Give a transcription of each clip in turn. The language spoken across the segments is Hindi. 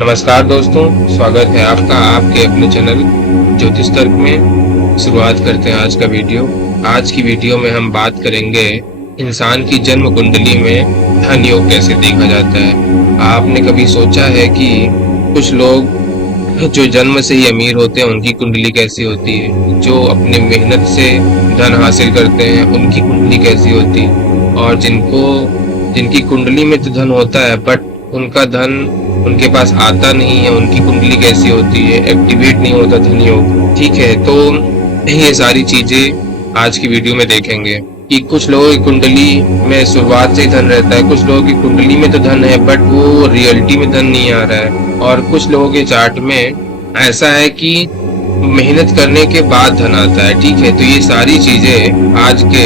नमस्कार दोस्तों, स्वागत है आपका आपके अपने चैनल ज्योतिष तर्क में। शुरुआत करते हैं आज का वीडियो। आज की वीडियो में हम बात करेंगे इंसान की जन्म कुंडली में धन योग कैसे देखा जाता है। आपने कभी सोचा है कि कुछ लोग जो जन्म से ही अमीर होते हैं उनकी कुंडली कैसी होती है, जो अपने मेहनत से धन हासिल करते हैं उनकी कुंडली कैसी होती है, और जिनकी कुंडली में तो धन होता है बट उनका धन उनके पास आता नहीं है, उनकी कुंडली कैसी होती है, एक्टिवेट नहीं होता धन योग। ठीक है, तो ये सारी चीजें आज की वीडियो में देखेंगे कि कुछ लोगों की कुंडली में शुरुआत से ही धन रहता है, कुछ लोगों की कुंडली में तो धन है बट वो रियलिटी में धन नहीं आ रहा है, और कुछ लोगों के चार्ट में ऐसा है कि मेहनत करने के बाद धन आता है। ठीक है, तो ये सारी चीजें आज के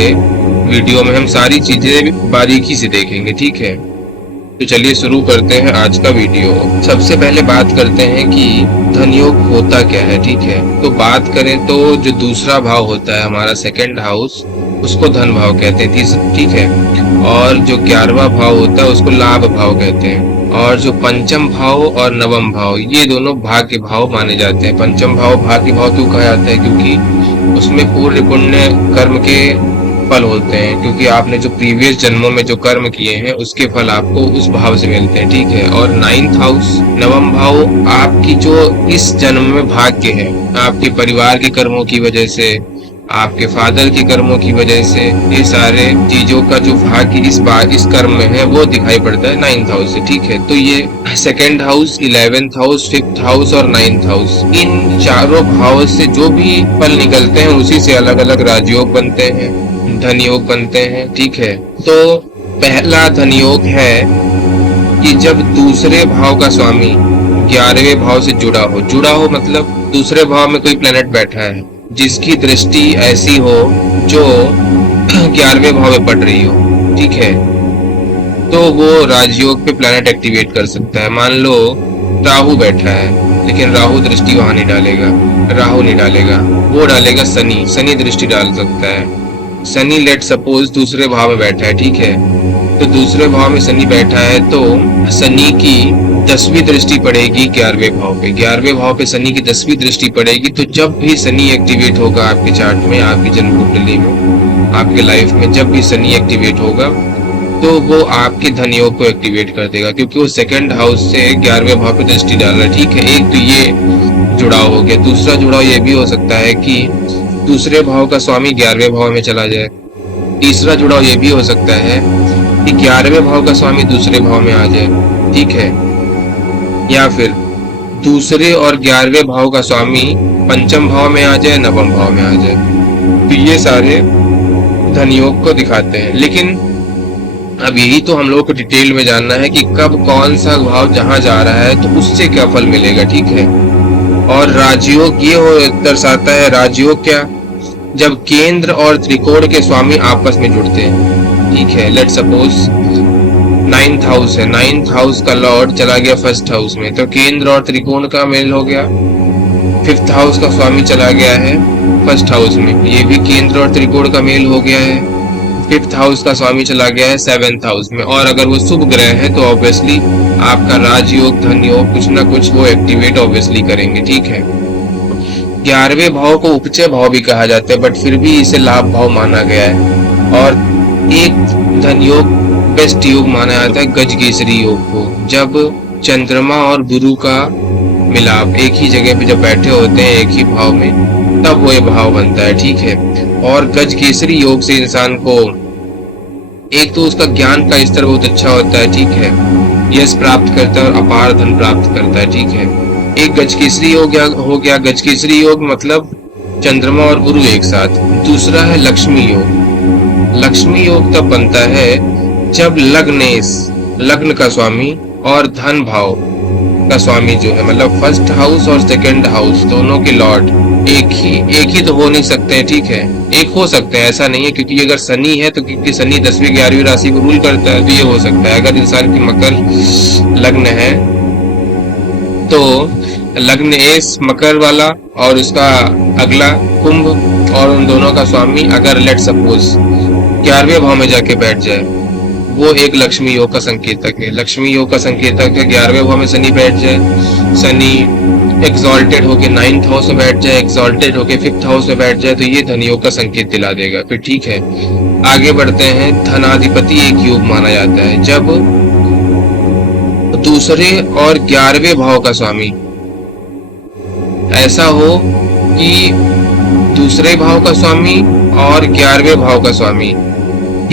वीडियो में हम सारी चीजें बारीकी से देखेंगे। ठीक है, तो चलिए शुरू करते हैं आज का वीडियो। सबसे पहले बात करते हैं कि धन योग होता क्या है। ठीक है, तो बात करें तो जो दूसरा भाव होता है हमारा सेकंड हाउस, उसको धन भाव कहते हैं। ठीक है, और जो 11वां भाव होता है उसको लाभ भाव कहते हैं, और जो पंचम भाव और नवम भाव ये दोनों भाग्य भाव माने जाते हैं। पंचम भाव भाग्य भाव क्यों कहा जाता है? क्योंकि उसमें पूर्ण पुण्य कर्म के फल होते हैं, क्योंकि आपने जो प्रीवियस जन्मों में जो कर्म किए हैं उसके फल आपको उस भाव से मिलते हैं। ठीक है, और 9th हाउस नवम भाव आपकी जो इस जन्म में भाग्य है, आपके परिवार के कर्मों की वजह से, आपके फादर के कर्मों की वजह से, ये सारे चीजों का जो भाग्य इस कर्म में है वो दिखाई पड़ता है 9th हाउस से। ठीक है, तो ये second house, 11th house, 5th house और 9th हाउस, इन चारों भाव से जो भी फल निकलते हैं उसी से अलग अलग राजयोग बनते हैं, धन योग बनते हैं। ठीक है, तो पहला धन योग है कि जब दूसरे भाव का स्वामी 11वें भाव से जुड़ा हो मतलब दूसरे भाव में कोई प्लेनेट बैठा है जिसकी दृष्टि ऐसी हो जो 11वें भाव में पड़ रही हो। ठीक है, तो वो राजयोग पे प्लेनेट एक्टिवेट कर सकता है। मान लो राहु बैठा है, लेकिन राहु दृष्टि वहां नहीं डालेगा, राहु नहीं डालेगा, वो डालेगा शनि दृष्टि डाल सकता है। शनि लेट सपोज दूसरे भाव में बैठा है। ठीक है, तो दूसरे भाव में शनि बैठा है तो शनि की 10वीं दृष्टि पड़ेगी 11वें भाव पे। 11वें भाव पे शनि की 10वीं दृष्टि पड़ेगी, तो जब भी शनि एक्टिवेट होगा आपके चार्ट में, आपकी जन्म कुंडली में, आपके लाइफ में जब भी शनि एक्टिवेट होगा तो वो आपके धन योग को एक्टिवेट कर देगा, क्योंकि वो सेकंड हाउस से 11वें भाव पे दृष्टि डाल रहा है। ठीक है, एक तो ये जुड़ाव हो गया। दूसरा जुड़ाव ये भी हो सकता है कि दूसरे भाव का स्वामी 11वें भाव में चला जाए। तीसरा जुड़ाव ये भी हो सकता है कि 11वें भाव का स्वामी दूसरे भाव में आ जाए। ठीक है, या फिर दूसरे और 11वें भाव का स्वामी पंचम भाव में आ जाए, नवम भाव में आ जाए। तो ये सारे धन योग को दिखाते हैं। लेकिन अब यही तो हम लोग को डिटेल में जानना है कि कब कौन सा भाव जहां जा रहा है तो उससे क्या फल मिलेगा। ठीक है, और राजयोग ये दर्शाता है, राजयोग क्या, जब केंद्र और त्रिकोण के स्वामी आपस में जुड़ते हैं। ठीक है, लेट सपोज 9th हाउस है, 9th हाउस का लॉर्ड चला गया 1st हाउस में, तो केंद्र और त्रिकोण का मेल हो गया। 5th हाउस का स्वामी चला गया है 1st हाउस में, ये भी केंद्र और त्रिकोण का मेल हो गया है। 5th हाउस का स्वामी चला गया है 7th हाउस में, और अगर वो शुभ ग्रह है तो ऑब्वियसली आपका राजयोग धन योग कुछ ना कुछ वो एक्टिवेट ऑब्वियसली करेंगे। ठीक है, 11वें भाव को उपचय भाव भी कहा जाता है, बट फिर भी इसे लाभ भाव माना गया है। और एक धन योग बेस्ट योग माना जाता है गज केसरी योग को, जब चंद्रमा और गुरु का मिलाप एक ही जगह पे जब बैठे होते हैं एक ही भाव में, तब वो ये भाव बनता है। ठीक है, और गज केसरी योग से इंसान को एक तो उसका ज्ञान का स्तर बहुत अच्छा होता है। ठीक है, यश प्राप्त करता है और अपार धन प्राप्त करता है। ठीक है, एक गजकेसरी योग हो गया। गजकेसरी योग मतलब चंद्रमा और गुरु एक साथ। दूसरा है लक्ष्मी योग। लक्ष्मी योग तब बनता है जब लग्न का स्वामी और धन भाव का स्वामी जो है, मतलब 1st हाउस और 2nd हाउस दोनों के लॉर्ड एक ही तो हो नहीं सकते हैं। ठीक है, एक हो सकते हैं, ऐसा नहीं है, क्योंकि अगर शनि है तो क्योंकि शनि 10वीं 11वीं राशि को रूल करता है तो ये हो सकता है। अगर इंसान की मकर लग्न है तो लग्न एस मकर वाला और उसका अगला कुंभ, और उन दोनों का स्वामी अगर लेट सपोज 11वें भाव में जाके बैठ जाए, वो एक लक्ष्मी योग का संकेतक है। लक्ष्मी योग का संकेतक है 11वें भाव में शनि बैठ जाए, शनि एक्सॉल्टेड होके 9th हाउस में बैठ जाए, एक्सॉल्टेड होके 5th हाउस में बैठ जाए, तो ये धन योग का संकेत दिला देगा। फिर ठीक है, आगे बढ़ते हैं। धनाधिपति एक योग माना जाता है जब दूसरे और 11वें भाव का स्वामी ऐसा हो कि दूसरे भाव का स्वामी और 11वें भाव का स्वामी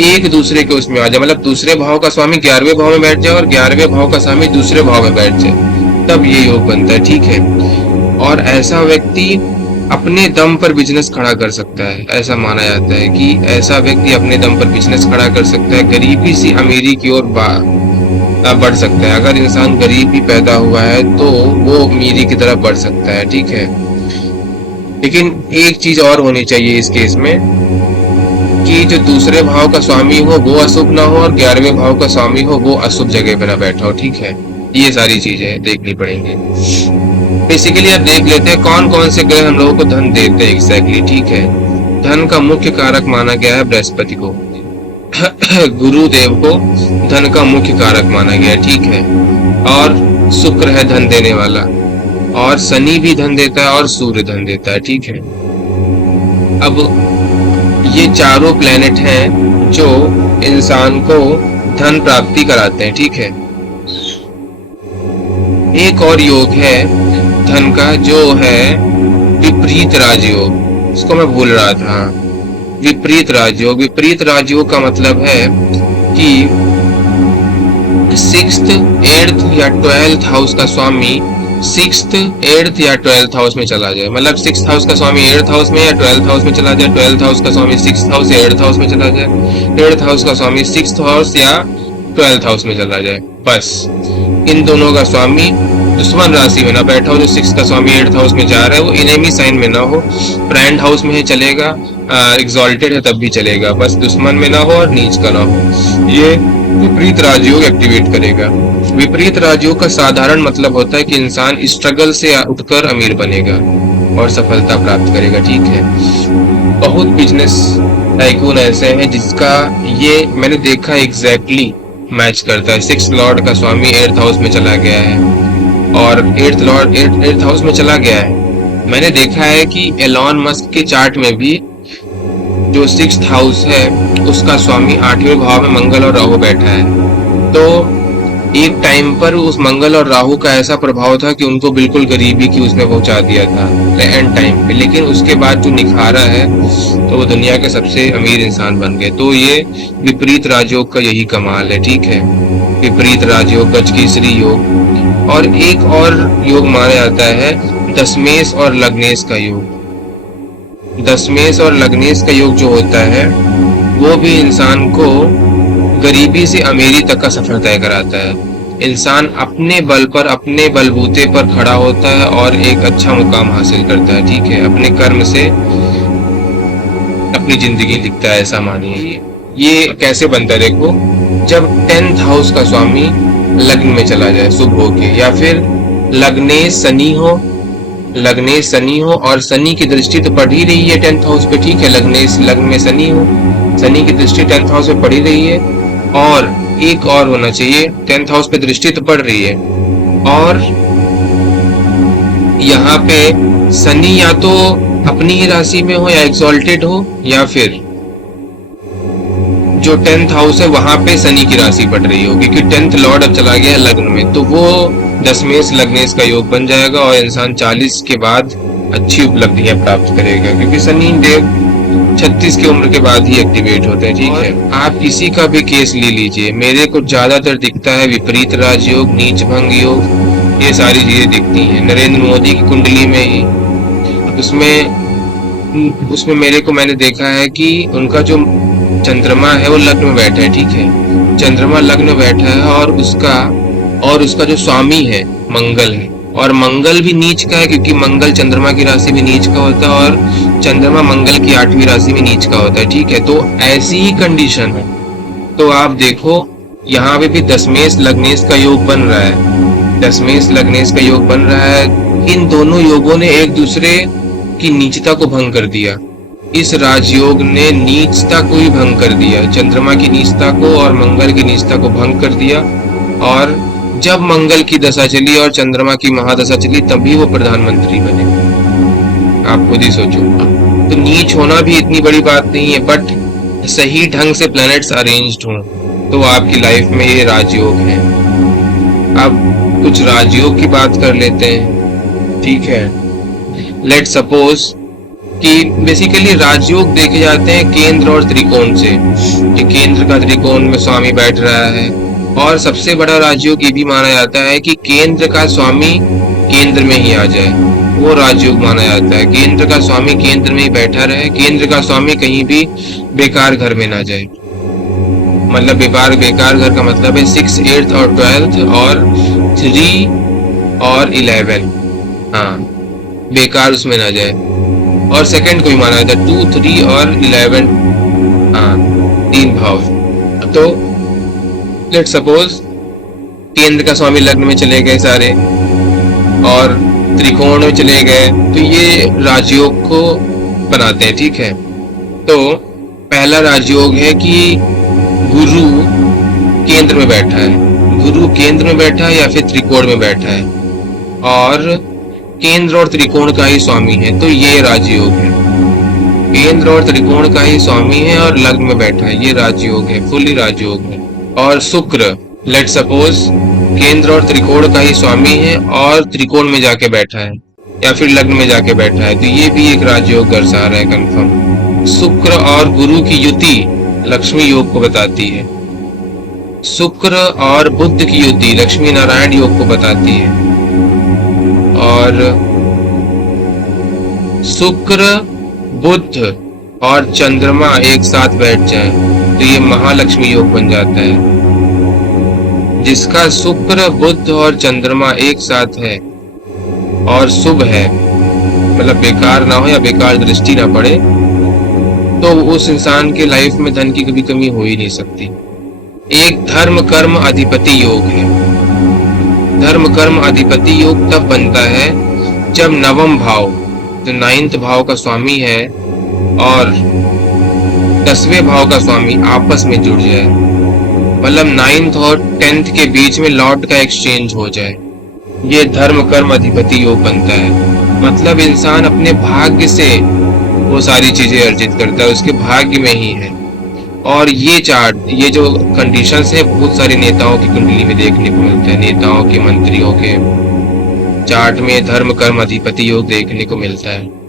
एक दूसरे के उसमें आ जाए, मतलब दूसरे भाव का स्वामी 11वें भाव में बैठ जाए और 11वें भाव का स्वामी दूसरे भाव में बैठ जाए, तब ये योग बनता है। ठीक है, और ऐसा व्यक्ति अपने दम पर बिजनेस खड़ा कर सकता है। ऐसा माना जाता है कि ऐसा व्यक्ति अपने दम पर बिजनेस खड़ा कर सकता है, गरीबी से अमीरी की ओर बढ़ सकता है। अगर इंसान गरीब भी पैदा हुआ है तो वो अमीरी की तरफ बढ़ सकता है। ठीक है, लेकिन एक चीज और होनी चाहिए इस केस में कि जो दूसरे भाव का स्वामी हो वो अशुभ ना हो और 11वें भाव का स्वामी हो वो अशुभ जगह पे ना बैठा हो। ठीक है, ये सारी चीजें देखनी पड़ेंगी। बेसिकली अब देख लेते हैं कौन कौन से ग्रह हम लोगों को धन देते हैं एग्जैक्टली। ठीक है, धन का मुख्य कारक माना गया है बृहस्पति को गुरुदेव को धन का मुख्य कारक माना गया। ठीक है, और शुक्र है धन देने वाला, और शनि भी धन देता है और सूर्य धन देता है। ठीक है, अब ये चारों प्लेनेट हैं जो इंसान को धन प्राप्ति कराते हैं। ठीक है, एक और योग है धन का जो है विपरीत राजयोग, इसको मैं भूल रहा था। विपरीत राजयोग, विपरीत राजयोग का मतलब है कि 6th 8th या 12th हाउस का स्वामी 6th 8th या 12th हाउस में चला जाए, मतलब 6th हाउस का स्वामी 8th हाउस में या 12th हाउस में चला जाए, 12th हाउस का स्वामी 6th हाउस या 8th हाउस में चला जाए, 8th हाउस का स्वामी 6th हाउस या 12th हाउस में चला जाए। बस इन दोनों का स्वामी दुश्मन राशि में ना बैठा हो। जो 6th का स्वामी 8th हाउस में जा रहा है वो इनेमी साइन में ना हो, फ्रेंड हाउस में है चलेगा, एग्जॉल्टेड है तब भी चलेगा, बस दुश्मन में ना हो और नीच का ना हो। ये विपरीत राजयोग एक्टिवेट करेगा। विपरीत राजयोग का साधारण मतलब होता है कि इंसान स्ट्रगल से उठकर अमीर बनेगा और सफलता प्राप्त करेगा। ठीक है, बहुत बिजनेस टाइकून ऐसे हैं जिसका ये मैंने देखा एग्जैक्टली मैच करता है। 6th लॉर्ड का स्वामी 8th हाउस में चला गया है और 8th लॉर्ड 8th हाउस में चला गया है। मैंने देखा है कि एलॉन मस्क के चार्ट में भी जो 6th हाउस है उसका स्वामी 8वें भाव में मंगल और राहु बैठा है। तो एक टाइम पर उस मंगल और राहु का ऐसा प्रभाव था कि उनको बिल्कुल गरीबी की उसने पहुंचा दिया था एंड टाइम पे, लेकिन उसके बाद जो निखारा है तो वो दुनिया के सबसे अमीर इंसान बन गए। तो ये विपरीत राजयोग का यही कमाल है। ठीक है, विपरीत राजयोग, गजकेसरी योग, और एक और योग माना जाता है दशमेश और लग्नेश का योग। दशमेश और लग्नेश का योग जो होता है वो भी इंसान को गरीबी से अमीरी तक का सफर तय कराता है। इंसान अपने बल पर, अपने बलबूते पर खड़ा होता है और एक अच्छा मुकाम हासिल करता है। ठीक है, अपने कर्म से अपनी जिंदगी लिखता है, ऐसा मानिए। ये कैसे बनता है देखो, जब 10th हाउस का स्वामी लग्न में चला जाए शुभ होके, या फिर लग्नेश शनि हो, लग्नेश शनि हो और शनि की दृष्टि तो पड़ ही रही है 10th हाउस पे। ठीक है, लग्नेश लग्न में शनि हो, शनि की दृष्टि 10th हाउस पे पड़ ही रही है, और एक और होना चाहिए 10th हाउस पे दृष्टि तो पड़ रही है, और यहाँ पे शनि या तो अपनी ही राशि में हो या एक्सॉल्टेड हो, या फिर जो 10th हाउस है वहां पे शनि की राशि पड़ रही हो, क्योंकि 10th लॉर्ड अब चला गया है लग्न में, तो वो दशमेश लग्नेश का योग बन जाएगा और इंसान 40 के बाद अच्छी उपलब्धियां प्राप्त करेगा, क्योंकि शनि देव 36 की उम्र के बाद ही एक्टिवेट होते हैं। ठीक है, आप किसी का भी केस ले लीजिए, मेरे को ज्यादातर दिखता है विपरीत राजयोग, नीच भंग योग, ये सारी चीजें दिखती हैं नरेंद्र मोदी की कुंडली में ही। उसमें मेरे को मैंने देखा है कि उनका जो चंद्रमा है वो लग्न में बैठा है। ठीक है, चंद्रमा लग्न में बैठा है और उसका जो स्वामी है मंगल है, और मंगल भी नीच का है, क्योंकि मंगल चंद्रमा की राशि भी नीच का होता है और चंद्रमा मंगल की 8वीं राशि में नीच का होता है। ठीक है, तो ऐसी ही कंडीशन है। तो आप देखो यहाँ पे भी दशमेश लग्नेश का योग बन रहा है, दशमेश लग्नेश का योग बन रहा है। इन दोनों योगों ने एक दूसरे की नीचता को भंग कर दिया। इस राजयोग ने नीचता को भी भंग कर दिया, चंद्रमा की नीचता को और मंगल की नीचता को भंग कर दिया। और जब मंगल की दशा चली और चंद्रमा की महादशा चली तभी वो प्रधानमंत्री बने। आप खुद ही सोचो। तो नीच होना भी इतनी बड़ी बात नहीं है, बट सही ढंग से प्लैनेट्स अरेंज्ड हों तो आपकी लाइफ में ये राजयोग है। अब कुछ राजयोग की बात कर लेते हैं, ठीक है। लेट सपोज कि बेसिकली राजयोग देखे जाते हैं केंद्र और त्रिकोण से, कि केंद्र का त्रिकोण में स्वामी बैठ रहा है। और सबसे बड़ा राजयोग ये भी माना जाता है कि केंद्र का स्वामी केंद्र में ही आ जाए, वो राजयोग माना जाता है। केंद्र का स्वामी केंद्र में ही बैठा रहे, केंद्र का स्वामी कहीं भी बेकार घर में ना जाए। मतलब बेकार घर का मतलब है 6, 8 और 12 और 3 और 11, हाँ, बेकार उसमें ना जाए। और सेकंड को भी माना जाता है 2, 3 और 11, हाँ, 3 भाव। तो लेट सपोज केंद्र का स्वामी लग्न में चले गए सारे और त्रिकोण में चले गए, तो ये राजयोग को बनाते हैं, ठीक है। तो पहला राजयोग है कि गुरु केंद्र में बैठा है, गुरु केंद्र में बैठा है या फिर त्रिकोण में बैठा है और केंद्र और त्रिकोण का ही स्वामी है, तो ये राजयोग है। केंद्र और त्रिकोण का ही स्वामी है और लग्न में बैठा है, ये राजयोग है, फुल्ली राजयोग है। और शुक्र, लेट सपोज केंद्र और त्रिकोण का ही स्वामी है और त्रिकोण में जाके बैठा है या फिर लग्न में जाके बैठा है, तो ये भी एक राजयोग दर्शा रहा है कंफर्म। शुक्र और गुरु की युति लक्ष्मी योग को बताती है। शुक्र और बुध की युति लक्ष्मी नारायण योग को बताती है। और शुक्र, बुध और चंद्रमा एक साथ बैठ जाए तो ये महालक्ष्मी योग बन जाता है। जिसका शुक्र, बुध और चंद्रमा एक साथ है और शुभ है, मतलब बेकार ना हो या बेकार दृष्टि ना पड़े, तो उस इंसान के लाइफ में धन की कभी कमी हो ही नहीं सकती। एक धर्म कर्म अधिपति योग है। धर्म कर्म अधिपति योग तब बनता है जब नवम भाव, जो 9th भाव का स्वामी है और 10वें भाव का स्वामी आपस में जुड़ जाए, मतलब 9th और 10th के बीच में लॉर्ड का एक्सचेंज हो जाए, ये धर्म कर्म अधिपति योग बनता है। मतलब इंसान अपने भाग्य से वो सारी चीजें अर्जित करता है, उसके भाग्य में ही है। और ये चार्ट, ये जो कंडीशंस है बहुत सारे नेताओं की कुंडली में देखने को मिलता है। नेताओं के, मंत्रियों के चार्ट में धर्म कर्म अधिपति योग देखने को मिलता है।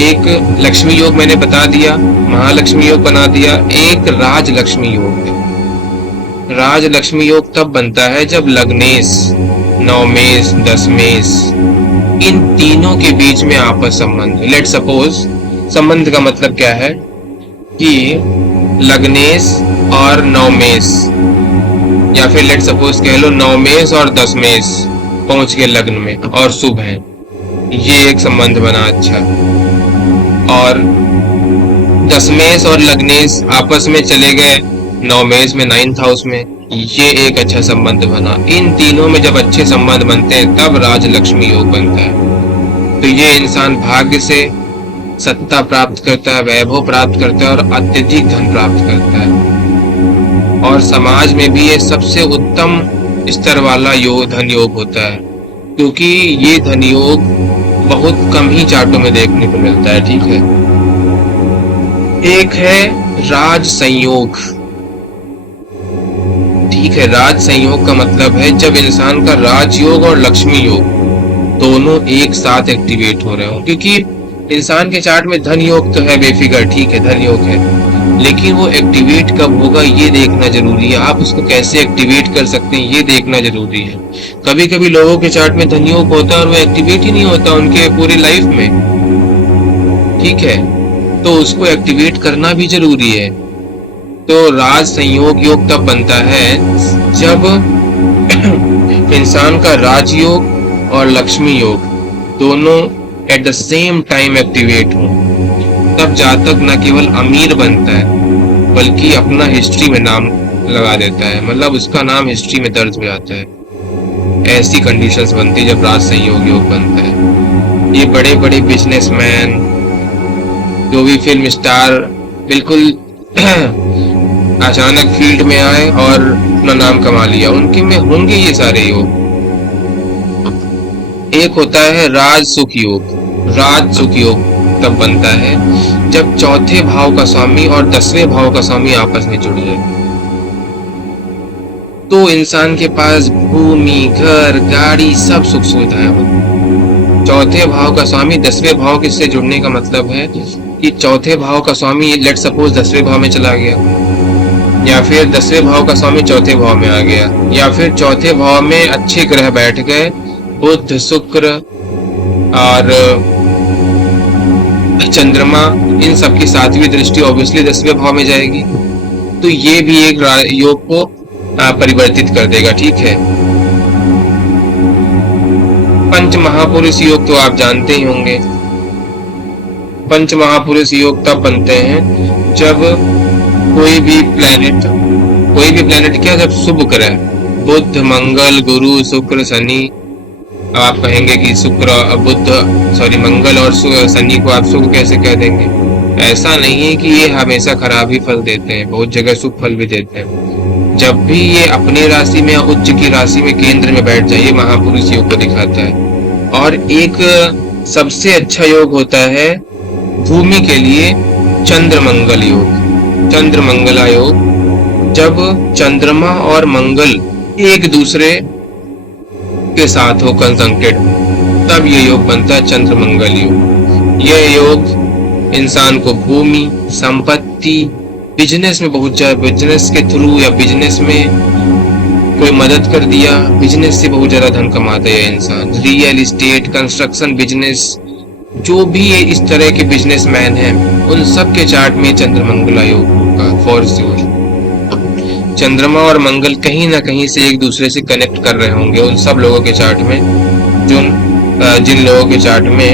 एक लक्ष्मी योग मैंने बता दिया, महालक्ष्मी योग बना दिया। एक राज लक्ष्मी योग है। राज लक्ष्मी योग तब बनता है जब लग्नेश, नवमेश, दशमेश, इन तीनों के बीच में आपस संबंध। लेट सपोज संबंध का मतलब क्या है कि लग्नेश और नवमेश, या फिर लेट सपोज कह लो नवमेश और दशमेश पहुंच गए लग्न में और शुभ है, ये एक संबंध बना अच्छा। और दशमेश और लग्नेश आपस में चले गए नवमेश में 9th हाउस में, ये एक अच्छा संबंध बना। इन तीनों में जब अच्छे संबंध बनते हैं तब राज लक्ष्मी योग बनता है। तो ये इंसान भाग्य से सत्ता प्राप्त करता है, वैभव प्राप्त करता है और अत्यधिक धन प्राप्त करता है। और समाज में भी ये सबसे उत्तम स्तर वाला योग, धन योग होता है, क्योंकि ये धन योग बहुत कम ही चार्टों में देखने को मिलता है, ठीक है। एक है राज संयोग, ठीक है। राज संयोग का मतलब है जब इंसान का राजयोग और लक्ष्मी योग दोनों एक साथ एक्टिवेट हो रहे हो। क्योंकि इंसान के चार्ट में धन योग तो है बेफिक्र, ठीक है, धन योग है, लेकिन वो एक्टिवेट कब होगा ये देखना जरूरी है। आप उसको कैसे एक्टिवेट कर सकते हैं ये देखना जरूरी है। कभी कभी लोगों के चार्ट में धन योग होता है और वो एक्टिवेट ही नहीं होता उनके पूरी लाइफ में, ठीक है, तो उसको एक्टिवेट करना भी जरूरी है। तो राज संयोग योग तब बनता है जब इंसान का राजयोग और लक्ष्मी योग दोनों at the same time activate हो। तब जातक न केवल अमीर बनता है बल्कि अपना हिस्ट्री में नाम लगा देता है, मतलब उसका नाम हिस्ट्री में दर्ज हो जाता है। ऐसी कंडीशंस बनती है जब राज संयोग योग बनता है। ये बड़े बड़े बिजनेसमैन, जो भी फिल्म स्टार बिल्कुल अचानक फील्ड में आए और अपना नाम कमा लिया, उनके में होंगे ये सारे योग। एक होता है राज सुख योग। राज सुख योग तब बनता है जब चौथे भाव का स्वामी और 10वें भाव का स्वामी आपस में जुड़ जाए। तो इंसान के पास भूमि, घर, गाड़ी, सब सुख सुविधाएं हो। चौथे भाव का स्वामी 10वें भाव के से जुड़ने का मतलब है कि चौथे भाव का स्वामी लेट सपोज 10वें भाव में चला गया, या फिर 10वें भाव का स्वामी चौथे भाव में आ गया, या फिर चौथे भाव में अच्छे ग्रह बैठ गए, बुध, शुक्र और चंद्रमा, इन सब की 7वीं दृष्टि ऑब्वियसली 10वें भाव में जाएगी। तो ये भी एक योग को परिवर्तित कर देगा। ठीक है, पंच महापुरुष योग तो आप जानते ही होंगे। पंच महापुरुष योग तब बनते हैं जब कोई भी प्लेनेट क्या, जब शुभ ग्रह बुध, मंगल, गुरु, शुक्र, शनि, आप कहेंगे कि मंगल और शनि को आप शुभ कैसे कह देंगे? ऐसा नहीं है कि ये हमेशा खराब ही फल देते हैं, बहुत जगह शुभ फल भी देते हैं। जब भी ये अपने राशि में या उच्च की राशि में केंद्र में बैठ जाए, महापुरुष योग को दिखाता है। और एक सबसे अच्छा योग होता है भूमि के लिए चंद्र मंगल योग, चंद्र मंगला योग। जब चंद्रमा और मंगल एक दूसरे के साथ हो कंजंक्टेड, तब ये योग बनता है चंद्र मंगल योग। यह योग इंसान को भूमि, संपत्ति, बिजनेस में बहुत ज्यादा, बिजनेस के थ्रू या बिजनेस में कोई मदद कर दिया, बिजनेस से बहुत ज्यादा धन कमाता है इंसान। रियल एस्टेट, कंस्ट्रक्शन बिजनेस, जो भी ये इस तरह के बिजनेसमैन हैं, उन सब के चार्ट में चंद्र मंगला योग होगा फॉर श्योर। चंद्रमा और मंगल कहीं ना कहीं से एक दूसरे से कनेक्ट कर रहे होंगे उन सब लोगों के चार्ट में, जिन लोगों के चार्ट में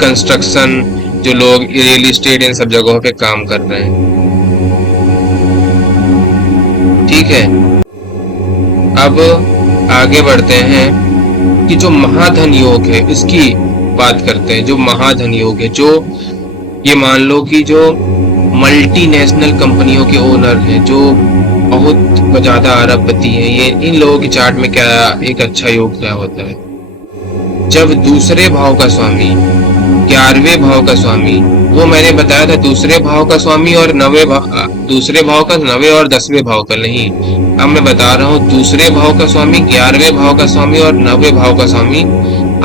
कंस्ट्रक्शन, जो लोग रियल एस्टेट, इन सब जगहों पे काम कर रहे हैं। ठीक है, अब आगे बढ़ते हैं कि जो महाधन योग है इसकी बात करते हैं। जो महाधन योग है, जो ये मान लो कि जो मल्टीनेशनल कंपनियों के ओनर हैं, जो बहुत ज्यादा अरबपति हैं, ये इन लोगों की चार्ट में क्या एक अच्छा योग क्या होता है? जब दूसरे भाव का स्वामी, 11वें भाव का स्वामी, वो मैंने बताया था दूसरे भाव का स्वामी और दूसरे भाव का 9वें और 10वें भाव का नहीं, अब मैं बता रहा हूँ दूसरे भाव का स्वामी, 11वें भाव का स्वामी और 9वें भाव का स्वामी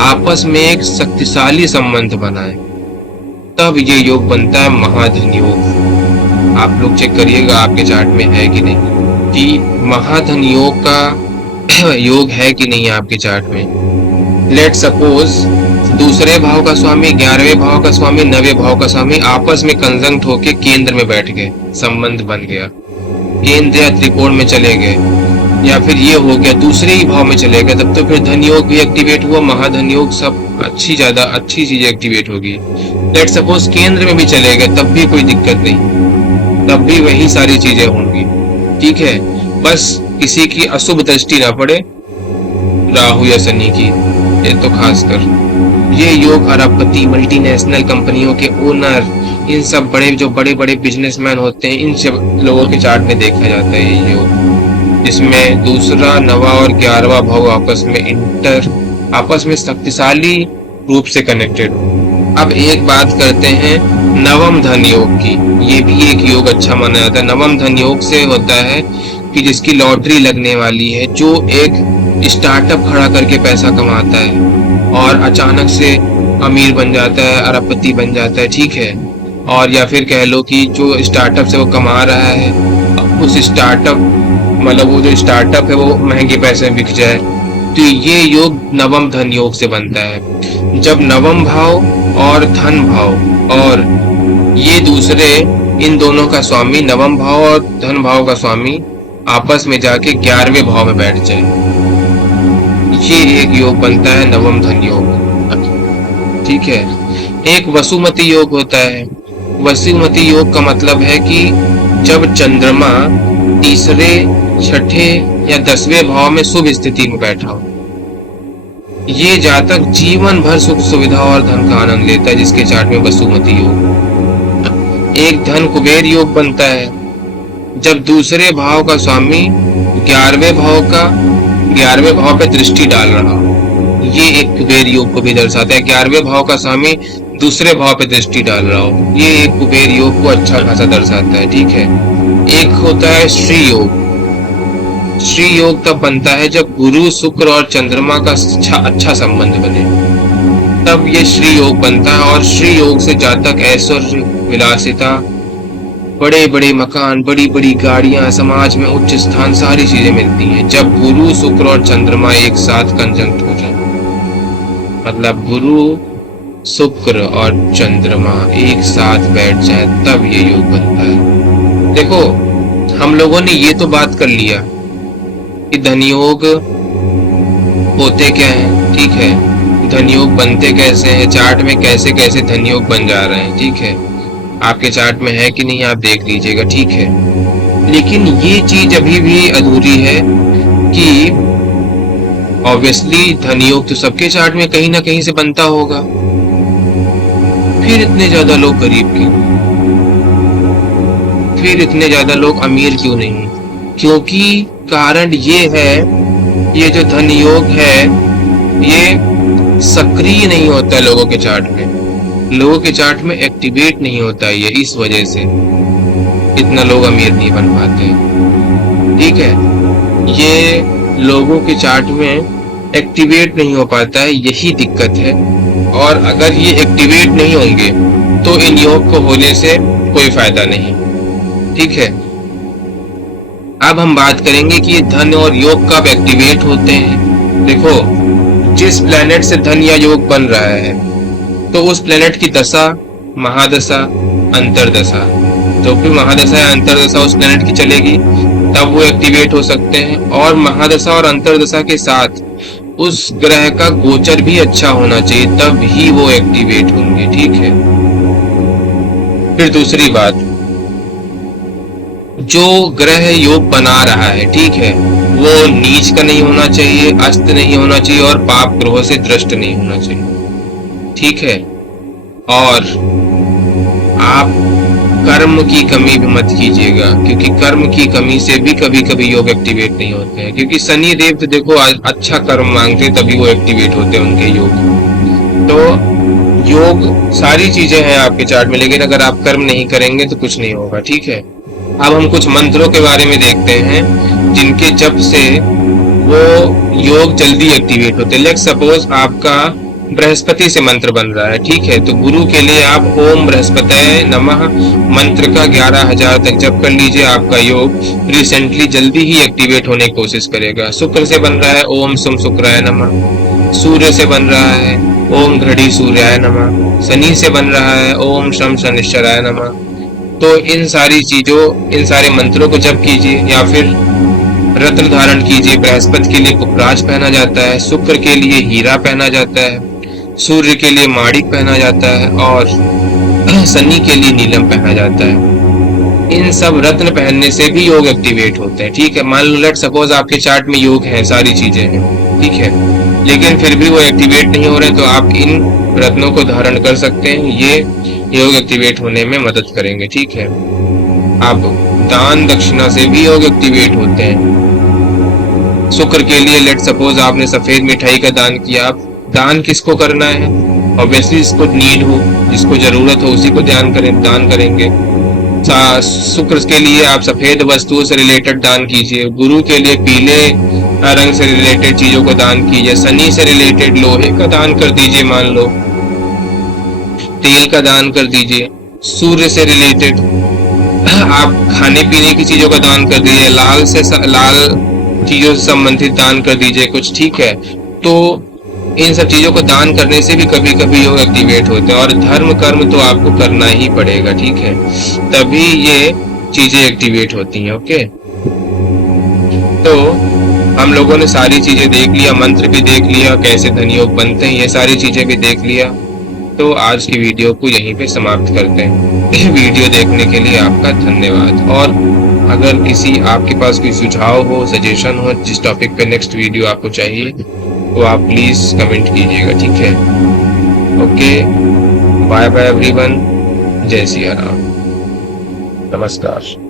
आपस में एक शक्तिशाली संबंध बनाए, तब ये योग बनता है महाधन योग। आप लोग चेक करिएगा आपके चार्ट में है कि नहीं, कि महाधन योग का योग है कि नहीं आपके चार्ट में। लेट सपोज दूसरे भाव का स्वामी, 11वें भाव का स्वामी, 9वें भाव का स्वामी आपस में कंजंक्ट होके केंद्र में बैठ गए, संबंध बन गया, केंद्र या त्रिकोण में चले गए, या फिर ये हो गया दूसरे ही भाव में चले गए, तब तो फिर धन योग भी एक्टिवेट हुआ, महाधन योग, सब ज्यादा अच्छी चीजें एक्टिवेट होगी। लेट सपोज केंद्र में भी चले गए, तब भी कोई दिक्कत नहीं, तब भी वही सारी चीजें होंगी। ठीक है, बस किसी की अशुभ दृष्टि ना पड़े, राहु या शनि की, ये तो खासकर। ये योग अरबपति, मल्टीनेशनल कंपनियों के ओनर, इन सब जो बड़े बड़े बिजनेसमैन होते हैं, इन सब लोगों के चार्ट में देखा जाता है ये योग, जिसमें दूसरा, 9वां और 11वां भाव आपस में शक्तिशाली रूप से कनेक्टेड हो। अब एक बात करते हैं नवम धन योग की। ये भी एक योग अच्छा माना जाता है। नवम धन योग से होता है कि जिसकी लॉटरी लगने वाली है, जो एक स्टार्टअप खड़ा करके पैसा कमाता है और अचानक से अमीर बन जाता है, अरबपति बन जाता है। ठीक है, और या फिर कह लो कि जो स्टार्टअप से वो कमा रहा है, उस स्टार्टअप मतलब वो जो स्टार्टअप है वो महंगे पैसे में बिक जाए, तो ये योग नवम धन योग से बनता है। जब नवम भाव और धन भाव और ये दूसरे, इन दोनों का स्वामी, नवम भाव और धन भाव का स्वामी आपस में जाके 11वें भाव में बैठ जाए, ये एक योग बनता है नवम धन योग। ठीक है, एक वसुमती योग होता है। वसुमती योग का मतलब है कि जब चंद्रमा तीसरे, छठे या 10वें भाव में शुभ स्थिति में बैठा हो, ये जातक जीवन भर सुख सुविधा और धन का आनंद लेता है, जिसके चार्ट में वसुमती योग। एक धन कुबेर योग बनता है जब दूसरे भाव का स्वामी 11वें भाव पे दृष्टि डाल रहा हो। ये एक कुबेर योग को भी दर्शाता है। 11वें भाव का स्वामी दूसरे भाव पे दृष्टि डाल रहा हो, ये एक कुबेर योग को अच्छा खासा दर्शाता है। ठीक है। एक होता है श्री योग। श्री योग तब बनता है जब गुरु शुक्र और चंद्रमा का अच्छा संबंध बने, तब ये श्री योग बनता है। और श्री योग से जातक ऐश्वर्य, विलासिता, बड़े बड़े मकान, बड़ी बड़ी गाड़ियां, समाज में उच्च स्थान, सारी चीजें मिलती हैं जब गुरु शुक्र और चंद्रमा एक साथ कंजंक्ट हो जाए। मतलब गुरु शुक्र और चंद्रमा एक साथ बैठ जाए तब ये योग बनता है। देखो, हम लोगों ने ये तो बात कर लिया कि धनयोग होते क्या है। ठीक है। धनयोग बनते कैसे हैं, चार्ट में कैसे कैसे धनयोग बन जा रहे हैं। ठीक है। आपके चार्ट में है कि नहीं आप देख लीजिएगा। ठीक है। लेकिन ये चीज अभी भी अधूरी है कि ऑब्वियसली धनयोग तो सबके चार्ट में कहीं ना कहीं से बनता होगा, फिर इतने ज्यादा लोग गरीब क्यों, फिर इतने ज्यादा लोग अमीर क्यों नहीं? क्योंकि कारण ये है, ये जो धन योग है ये सक्रिय नहीं होता है लोगों के चार्ट में, लोगों के चार्ट में एक्टिवेट नहीं होता है ये, इस वजह से इतना लोग अमीर नहीं बन पाते। ठीक है। ये लोगों के चार्ट में एक्टिवेट नहीं हो पाता है, यही दिक्कत है। और अगर ये एक्टिवेट नहीं होंगे तो इन योग को होने से कोई फायदा नहीं। ठीक है। अब हम बात करेंगे कि ये धन और योग कब एक्टिवेट होते हैं। देखो, जिस प्लेनेट से धन या योग बन रहा है तो उस प्लेनेट की दशा, महादशा, अंतरदशा, जो भी महादशा या अंतरदशा उस प्लेनेट की चलेगी तब वो एक्टिवेट हो सकते हैं। और महादशा और अंतरदशा के साथ उस ग्रह का गोचर भी अच्छा होना चाहिए, तब ही वो एक्टिवेट होंगे। ठीक है। फिर दूसरी बात, जो ग्रह योग बना रहा है, ठीक है, वो नीच का नहीं होना चाहिए, अस्त नहीं होना चाहिए और पाप ग्रहों से दृष्ट नहीं होना चाहिए। ठीक है। और आप कर्म की कमी भी मत कीजिएगा, क्योंकि कर्म की कमी से भी कभी कभी योग एक्टिवेट नहीं होते हैं। क्योंकि शनि देव तो देखो अच्छा कर्म मांगते तभी वो एक्टिवेट होते हैं उनके योग। तो योग सारी चीजें हैं आपके चार्ट में, लेकिन अगर आप कर्म नहीं करेंगे तो कुछ नहीं होगा। ठीक है। अब हम कुछ मंत्रों के बारे में देखते हैं जिनके जप से वो योग जल्दी एक्टिवेट होते हैं। लेट सपोज आपका बृहस्पति से मंत्र बन रहा है। ठीक है। तो गुरु के लिए आप ओम बृहस्पतये नमः मंत्र का 11,000 तक जप कर लीजिए, आपका योग रिसेंटली जल्दी ही एक्टिवेट होने की कोशिश करेगा। शुक्र से बन रहा है ओम सम शुक्राय नमः, सूर्य से बन रहा है ओम घड़ी सूर्याय नमः, शनि से बन रहा है ओम शम शनिश्चराय नमः। तो इन सारे मंत्रों को जप कीजिए, या फिर रत्न धारण कीजिए। बृहस्पति के लिए पुखराज पहना जाता है, शुक्र के लिए हीरा पहना जाता है, सूर्य के लिए माणिक पहना जाता है और शनि के लिए नीलम पहना जाता है। इन सब रत्न पहनने से भी योग एक्टिवेट होते हैं। ठीक है। मान लो लेट सपोज आपके चार्ट में योग है, सारी चीजें हैं, ठीक है, लेकिन फिर भी वो एक्टिवेट नहीं हो रहे, तो आप इन रत्नों को धारण कर सकते हैं, ये योग एक्टिवेट होने में मदद करेंगे। ठीक है। अब दान दक्षिणा से भी योग एक्टिवेट होते हैं। शुक्र के लिए लेट सपोज आपने सफेद मिठाई का दान किया, आप दान किसको करना है? ऑब्वियसली जिसको नीड हो, जिसको जरूरत हो उसी को दान करेंगे। शुक्र के लिए आप सफेद वस्तुओं से रिलेटेड दान कीजिए, गुरु के लिए पीले रंग से रिलेटेड चीजों को दान कीजिए, शनि से रिलेटेड लोहे का दान कर दीजिए, मान लो तेल का दान कर दीजिए, सूर्य से रिलेटेड आप खाने पीने की चीजों का दान कर दीजिए, लाल चीजों से संबंधित दान कर दीजिए कुछ। ठीक है। तो इन सब चीजों को दान करने से भी कभी कभी योग एक्टिवेट होते हैं। और धर्म कर्म तो आपको करना ही पड़ेगा। ठीक है। तभी ये चीजें एक्टिवेट होती हैं। ओके। तो हम लोगों ने सारी चीजें देख लिया, मंत्र भी देख लिया, कैसे धन योग बनते हैं, ये सारी चीजें भी देख लिया। तो आज की वीडियो को यहीं पे समाप्त करते हैं। वीडियो देखने के लिए आपका धन्यवाद। और अगर आपके पास कोई सुझाव हो, सजेशन हो, जिस टॉपिक पे नेक्स्ट वीडियो आपको चाहिए, वो आप प्लीज कमेंट कीजिएगा, ठीक है। ओके, बाय बाय एवरीवन, जय सिया राम, नमस्कार।